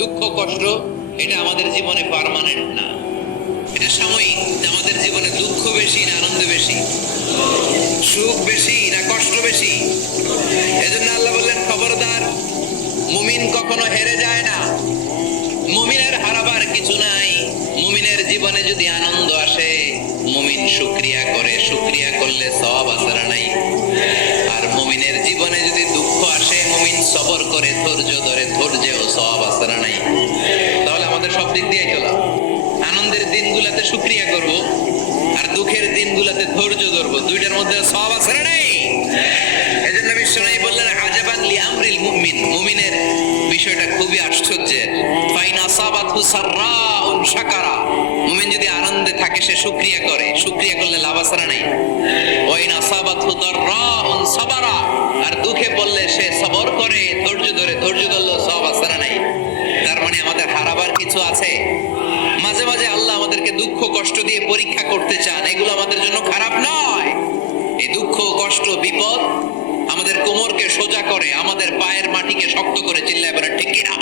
দুঃখ কষ্ট এটা আমাদের জীবনে পার্মানেন্ট না, এটা সাময়িক। আমাদের জীবনে দুঃখ বেশি না আনন্দ বেশি, সুখ বেশি না কষ্ট বেশি? এজন্য আল্লাহ বললেন খবরদার, মুমিন কখনো হেরে যায় না, মুমিনের হারাবার কিছু নাই। মুমিনের জীবনে যদি আনন্দ আসে, মুমিন শুকরিয়া করে, শুকরিয়া করলে সওয়াব আছে না নাই? আর মুমিনের জীবনে যদি দুঃখ আসে, মুমিন সবর করে, ধৈর্য ধরে, ধৈর্যেও সওয়াব আছে না নাই? তাহলে আমাদের সব দিক দিয়ে চলা, আনন্দের দিনগুলোতে শুকরিয়া করব, আর দুঃখের দিনগুলোতে ধৈর্য ধরবো, দুইটার মধ্যে সওয়াব আছে না নাই? এজন্য বিশ্বনবী বললেন আজাবান লি আমরিল মুমিন, মুমিনের বিষয়টা খুবই আশ্চর্যের। ফাইন আসাবাতহু সাররাউন শাকারা, মুমিন যদি আনন্দে থাকে সে শুকরিয়া করে, শুকরিয়া করলে লাভ আছে না নাই? ওয়াইন আসাবাতহু দাররাউন সাবারা, আর দুঃখে পড়লে সে সবর করে, ধৈর্য ধরে, ধৈর্য ধরলে সওয়াব আছে না নাই? তার মানে আমাদের হারাবার কিছু আছে। মাঝে মাঝে আল্লাহ আমাদেরকে দুঃখ কষ্ট দিয়ে পরীক্ষা করতে চান, এগুলো আমাদের জন্য খারাপ নয়। এই দুঃখ কষ্ট বিপদ আমাদের কোমরকে সোজা করে, আমাদের পায়ের মাটিকে শক্ত করে, চিল্লায় বলেন ঠিক কিনা?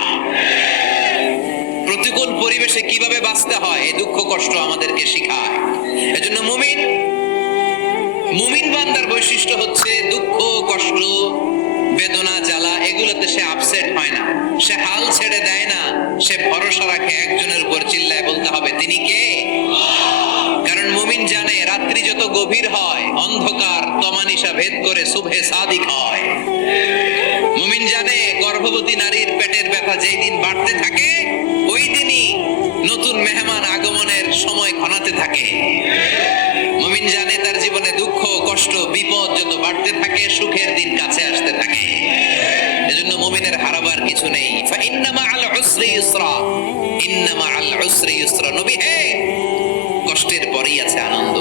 প্রতিকূল পরিবেশে কিভাবে বাঁচতে হয় এই দুঃখ কষ্ট আমাদেরকে শেখায়। এজন্য মুমিন বান্দার বৈশিষ্ট্য হচ্ছে দুঃখ কষ্ট বেদনা জ্বালা এগুলোতে সে আপসেট হয় না, সে হাল ছেড়ে দেয় না, সে ভরসা রাখে একজনের উপর, চিল্লায় বলতে হবে তিনি কে? কারণ মুমিন জানে রাত্রি যত গভীর হয়, অন্ধকার তমানিসা ভেদ করে সুবহে সাদিক হয়। মুমিন জানে গর্ভবতী নারীর পেটের ব্যথা যেই দিন বাড়তে থাকে, ওই দিনই নতুন মেহমান আগমনের সময় ঘনাতে থাকে। মুমিন জানে তার জীবনে দুঃখ কষ্ট বিপদ যত বাড়তে থাকে, সুখের দিন কাছে আসতে থাকে। এজন্য মুমিনের হারাবার কিছু নেই। ফাইন্না মাআল উসরি ইউসরা, ইন্না মাআল উসরি ইউসরা। নবী হে, কষ্টের পরেই আছে আনন্দ।